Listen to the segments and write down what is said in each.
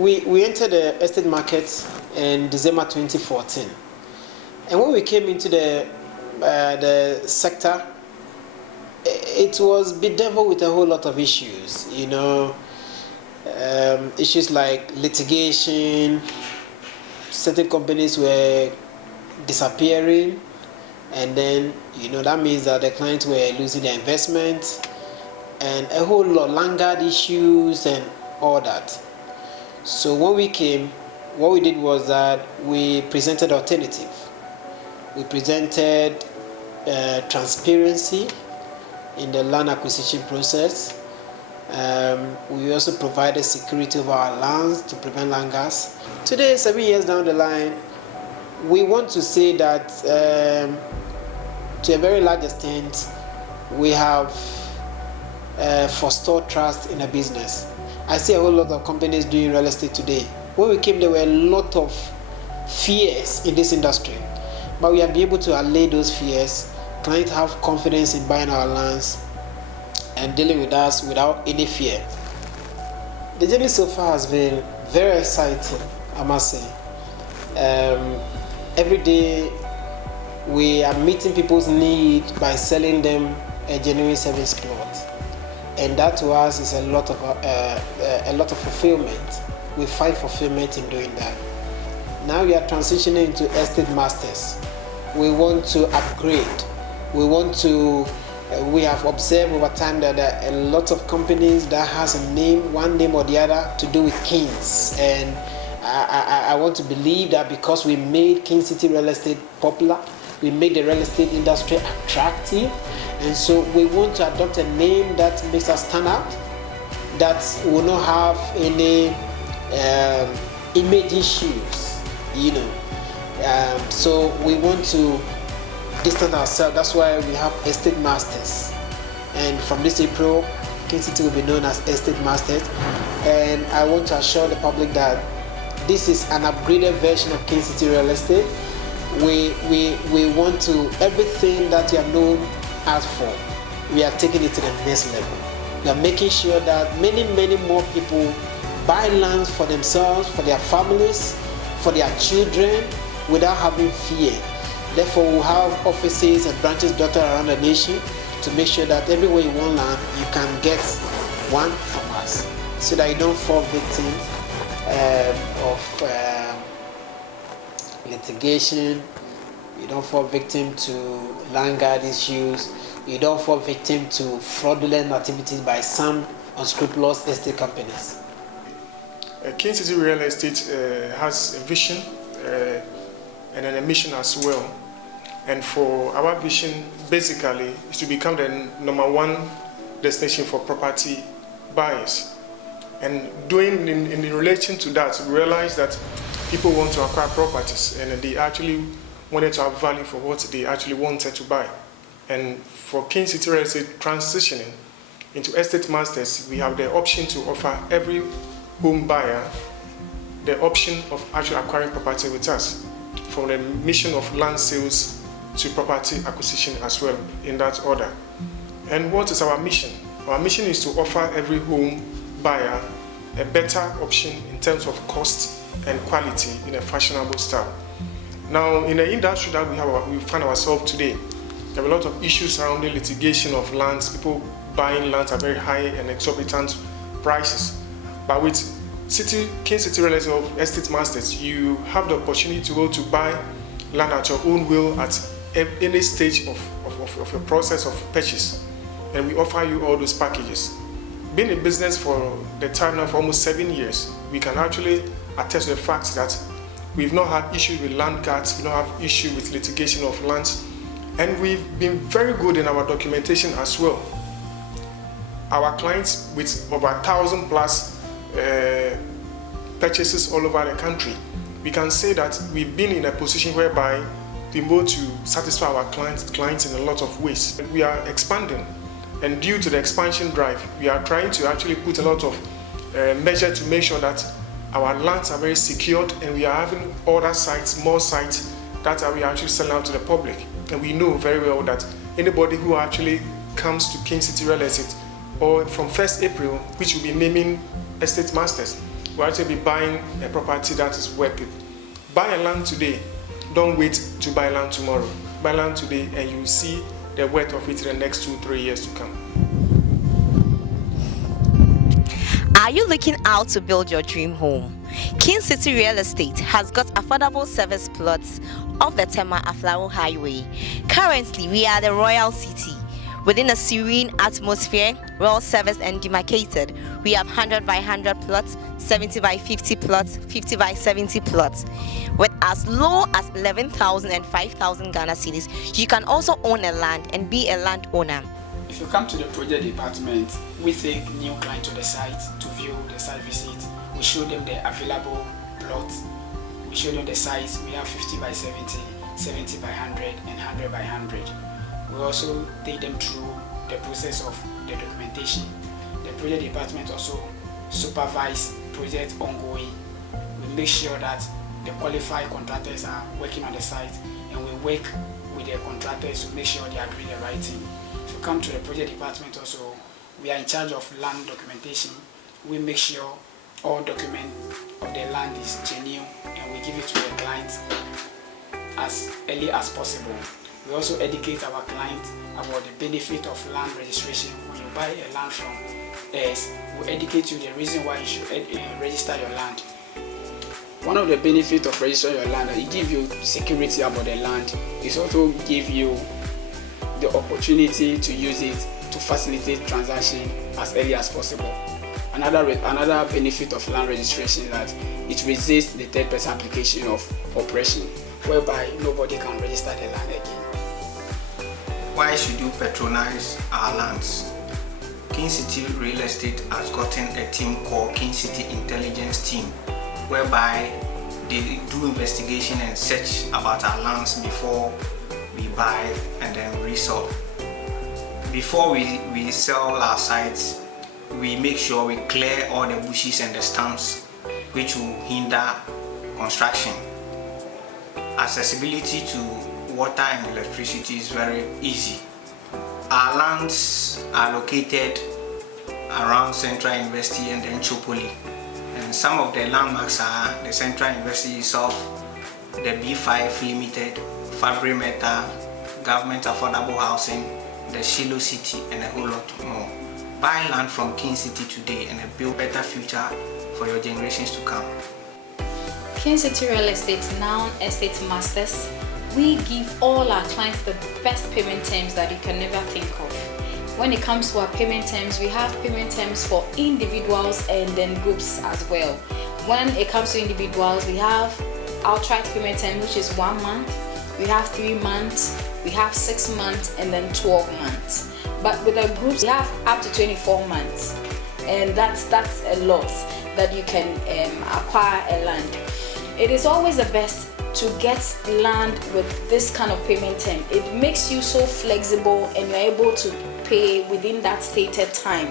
we entered the estate market in December 2014. And when we came into the sector, it was bedeviled with a whole lot of issues, issues like litigation. Certain companies were disappearing, and then that means that the clients were losing their investment, and a whole lot of landguard issues and all that. So when we came, what we did was that we presented alternative. We presented transparency in the land acquisition process. We also provided security of our lands to prevent landguards. Today, 7 years down the line, we want to say that to a very large extent, we have fostered trust in a business. I see a whole lot of companies doing real estate today. When we came, there were a lot of fears in this industry, but we have been able to allay those fears. Clients have confidence in buying our lands and dealing with us without any fear. The journey so far has been very exciting, I must say. Every day we are meeting people's needs by selling them a genuine service plot, and that to us is a lot of fulfillment. We find fulfillment in doing that. Now we are transitioning into estate masters. We want to upgrade. We have observed over time that there are a lot of companies that has a name, one name or the other, to do with Kings. And I want to believe that because we made King City Real Estate popular, we made the real estate industry attractive, and so we want to adopt a name that makes us stand out, that will not have any image issues, so we want to distance ourselves. That's why we have estate masters, and from this April, King City will be known as Estate Masters. And I want to assure the public that this is an upgraded version of King City Real Estate. We want to, everything that you have known us for, we are taking it to the next level. We are making sure that many more people buy lands for themselves, for their families, for their children, without having fear. Therefore, we'll have offices and branches dotted around the nation to make sure that everywhere you want land, you can get one from us, so that you don't fall victim of litigation, you don't fall victim to landguard issues, you don't fall victim to fraudulent activities by some unscrupulous estate companies. King City Real Estate has a vision and a mission as well. And for our vision, basically, is to become the #1 destination for property buyers. And in relation to that, we realize that people want to acquire properties, and they actually wanted to have value for what they actually wanted to buy. And for King City Real Estate transitioning into estate masters, we have the option to offer every home buyer the option of actually acquiring property with us, from the mission of land sales to property acquisition as well, in that order. And what is our mission? Our mission is to offer every home buyer a better option in terms of cost and quality in a fashionable style. Now, in the industry that we find ourselves today, there are a lot of issues surrounding litigation of lands, people buying lands at very high and exorbitant prices. But with King City Real Estate Masters, you have the opportunity to go to buy land at your own will at any stage of your process of purchase, and we offer you all those packages. Being in business for the time now for almost 7 years, we can actually attest to the fact that we've not had issues with land cards, we don't have issue with litigation of lands, and we've been very good in our documentation as well. Our clients with over 1,000 plus purchases all over the country, we can say that we've been in a position whereby we're able to satisfy our clients in a lot of ways. We are expanding, and due to the expansion drive, we are trying to actually put a lot of measure to make sure that our lands are very secured, and we are having other sites, more sites that we are actually selling out to the public. And we know very well that anybody who actually comes to King City Real Estate, or from 1st April, which will be naming Estate Masters, will actually be buying a property that is worth it. Buy a land today. Don't wait to buy land tomorrow. Buy land today and you will see the worth of it in the next 2-3 years to come. Are you looking out to build your dream home? King City Real Estate has got affordable service plots off the Tema Aflao Highway. Currently, we are the Royal City. Within a serene atmosphere, well serviced and demarcated, we have 100 by 100 plots, 70 by 50 plots, 50 by 70 plots. With as low as 11,000 and 5,000 Ghana cedis, you can also own a land and be a landowner. If you come to the project department, we take new clients to the site to view the site visit. We show them the available plots. We show them the size. We have 50 by 70, 70 by 100, and 100 by 100. We also take them through the process of the documentation. The project department also supervise project ongoing. We make sure that the qualified contractors are working on the site, and we work with the contractors to make sure they are doing the right thing. If you come to the project department also, we are in charge of land documentation. We make sure all document of the land is genuine, and we give it to the client as early as possible. We also educate our clients about the benefit of land registration. When you buy a land from us, we educate you the reason why you should register your land. One of the benefits of registering your land, it gives you security about the land. It also gives you the opportunity to use it to facilitate transaction as early as possible. Another benefit of land registration is that it resists the third-person application of oppression, whereby nobody can register the land again. Why should you patronize our lands? King City Real Estate has gotten a team called King City Intelligence Team, whereby they do investigation and search about our lands before we buy and then resell. Before we sell our sites, we make sure we clear all the bushes and the stumps which will hinder construction. Accessibility to water and electricity is very easy. Our lands are located around Central University and then Chopoli. And some of the landmarks are the Central University itself, the B5 Limited, Fabric Meta, Government Affordable Housing, the Shiloh City, and a whole lot more. Buy land from King City today and build a better future for your generations to come. King City Real Estate, now Estate Masters, we give all our clients the best payment terms that you can never think of. When it comes to our payment terms, we have payment terms for individuals and then groups as well. When it comes to individuals, we have outright payment term, which is 1 month. We have 3 months, we have 6 months, and then 12 months. But with the groups, we have up to 24 months, and that's a lot that you can acquire a land. It is always the best to get land with this kind of payment term. It makes you so flexible and you're able to pay within that stated time.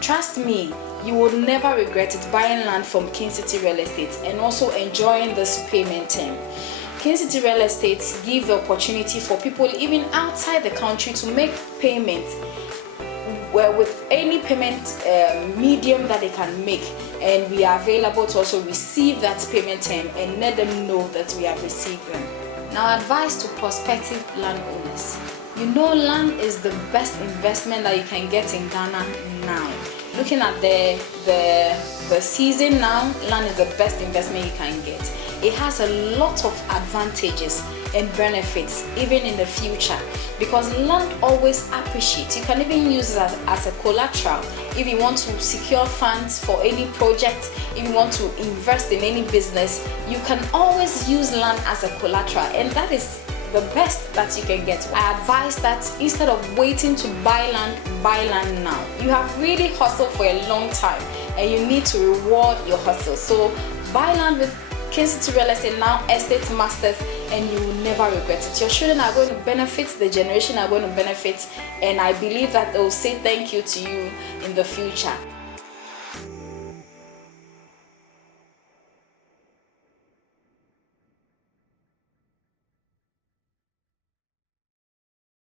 Trust me, you will never regret it buying land from King City Real Estate and also enjoying this payment term. King City Real Estate give the opportunity for people even outside the country to make payments with any payment medium that they can make, and we are available to also receive that payment term and let them know that we have received them. Now, advice to prospective landowners. You know, land is the best investment that you can get in Ghana now. Looking at the season now, land is the best investment you can get. It has a lot of advantages and benefits even in the future, because land always appreciates. You can even use it as a collateral if you want to secure funds for any project. If you want to invest in any business, you can always use land as a collateral, and that is the best that you can get. I advise that instead of waiting to buy land now. You have really hustled for a long time and you need to reward your hustle. So buy land with King City Real Estate, now Estate Masters, and you will never regret it. Your children are going to benefit, the generation are going to benefit, and I believe that they will say thank you to you in the future.